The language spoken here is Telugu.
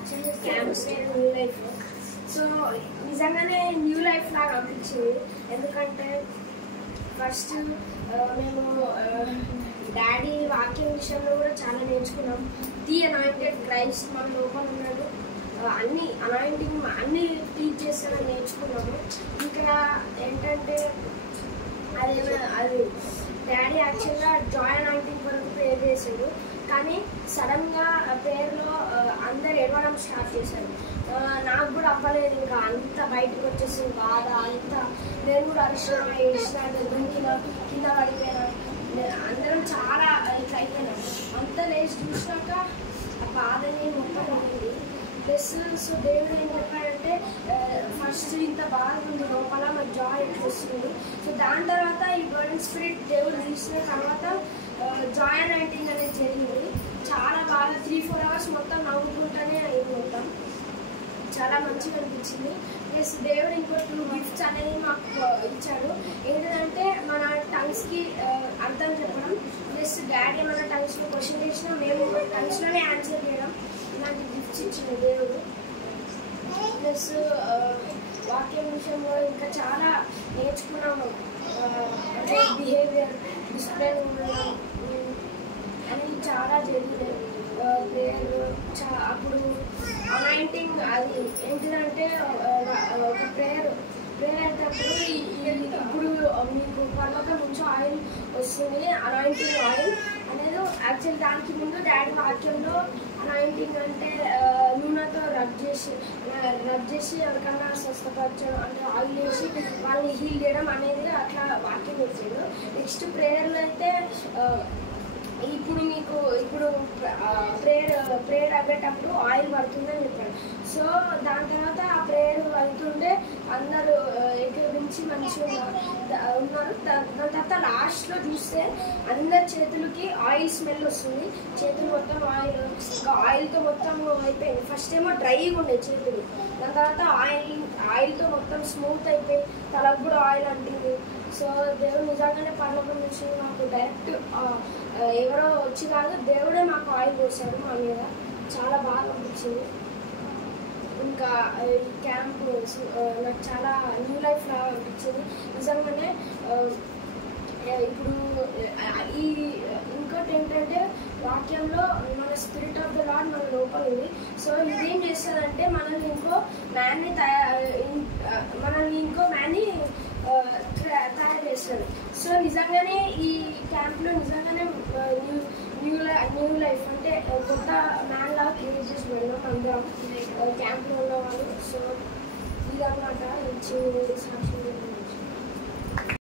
Actually camps new life. So నిజంగానే న్యూ లైఫ్ లాగా అనిపించింది. ఎందుకంటే ఫస్ట్ మేము డాడీ వాక్యం విషయంలో కూడా చాలా నేర్చుకున్నాం. ది అనాయింటెడ్ క్రైస్ట్ మన లోపల ఉన్నాడు, అన్ని అనాయింటింగ్ అన్ని టీచ్ చేస్తానని నేర్చుకున్నాము. ఇంకా ఏంటంటే అది డాడీ యాక్చువల్గా జాయ్ అనాయింటింగ్ వరకు ప్రేయర్ చేశాడు. కానీ సడన్గా ప్రేయర్లో అందరు ఏడవడం స్టార్ట్ చేశారు. నాకు కూడా అవ్వలేదు, ఇంకా అంత బయటకు వచ్చేసింది బాధ అంతా. నేను కూడా అరిసిన ఏడ్చిన కింద పడిపోయినా. అందరం చాలా ఇట్లా అయిపోయినాం. అంతా లేచి చూసినాక ఆ బాధని మొత్తం ఉంది. ప్లస్ సో దేవుడు ఏం చెప్పాడంటే ఫస్ట్ ఇంత బాధ ఉంది లోపల, మాకు జాయ్ ఎట్లా వస్తుంది. సో దాని తర్వాత ఈ బర్నింగ్ స్పిరిట్ దేవుడు తీసిన తర్వాత జాయ్ అనాయింటింగ్ అనేది జరిగింది. చాలా బాగా 3-4 hours మొత్తం నవ్వుకుంటూనే అయింది. మొత్తం చాలా మంచిగా అనిపించింది. ప్లస్ దేవుడు ఇంకో 2 గిఫ్ట్స్ అనేది మాకు ఇచ్చాడు. ఏంటంటే మన టంగ్స్కి అర్థం చెప్పడం, ప్లస్ డాడీ మన టంగ్స్లో క్వశ్చన్ చేసినా మేము టంగ్స్లోనే ఆన్సర్ చేయడం, ఇలాంటి గిఫ్ట్స్ ఇచ్చిన దేవుడు. ప్లస్ వాక్యం విషయంలో ఇంకా చాలా నేర్చుకున్నాము. అంటే బిహేవియర్, డిసిప్లిన్ ఉండడం అని చాలా జరిగినాయి. ప్రేయర్ అప్పుడు అనాయింటింగ్ అది ఏంటిదంటే ఒక ప్రేయర్ అయినప్పుడు ఇప్పుడు మీకు పర్లోకం నుంచి ఆయిల్ వస్తుంది, అనాయింటింగ్ ఆయిల్ అనేది. యాక్చువల్ దానికి ముందు డాడీ వాక్యంలో అనాయింటింగ్ అంటే నూనెతో రబ్ చేసి ఎవరికన్నా స్వస్థపరచడం, అంటే ఆయిల్ వేసి వాళ్ళని హీల్ చేయడం అనేది అట్లా వాక్యం వచ్చాడు. నెక్స్ట్ ప్రేయర్లో అయితే ఇప్పుడు ప్రేయర్ అవ్వేటప్పుడు ఆయిల్ పడుతుందని చెప్పాడు. సో దాని తర్వాత ఆ ప్రేయర్ వెళ్తుండే అందరూ ఎక్కిరించి మంచిగా ఉన్నారు. దాని తర్వాత లాస్ట్లో చూస్తే అందరి చేతులకి ఆయిల్ స్మెల్ వస్తుంది. చేతులు మొత్తం ఆయిల్తో మొత్తం అయిపోయింది. ఫస్ట్ ఏమో డ్రైగా ఉండే చేతులు, దాని తర్వాత ఆయిల్తో మొత్తం స్మూత్ అయిపోయి తలకు కూడా ఆయిల్ అంటింది. సో దేవుడు నిజంగానే పర్లోకం నుంచి మాకు డైరెక్ట్ ఎవరో వచ్చి కాదు, దేవుడే మాకు ఆయిల్ పోసాడు మా మీద. చాలా బాగా అనిపించింది. ఇంకా ఈ క్యాంప్ నాకు చాలా న్యూ లైఫ్ లాగా అనిపించింది నిజంగానే. ఇప్పుడు ఇంకోటి ఏంటంటే వాక్యంలో మన స్పిరిట్ ఆఫ్ ద లార్డ్ మన లోపల ఉంది. సో ఇదేం చేస్తుందంటే మనల్ని ఇంకో మ్యాన్ని తయారు చేస్తుంది. సో నిజంగానే ఈ క్యాంప్లో నిజంగానే న్యూ లైఫ్ అంటే కొత్త మ్యాన్ లాగా క్రియేట్ చేసి వెళ్ళాం అందరం క్యాంప్లో ఉన్నవాళ్ళు. సో ఇదన్నమాట సాక్షి.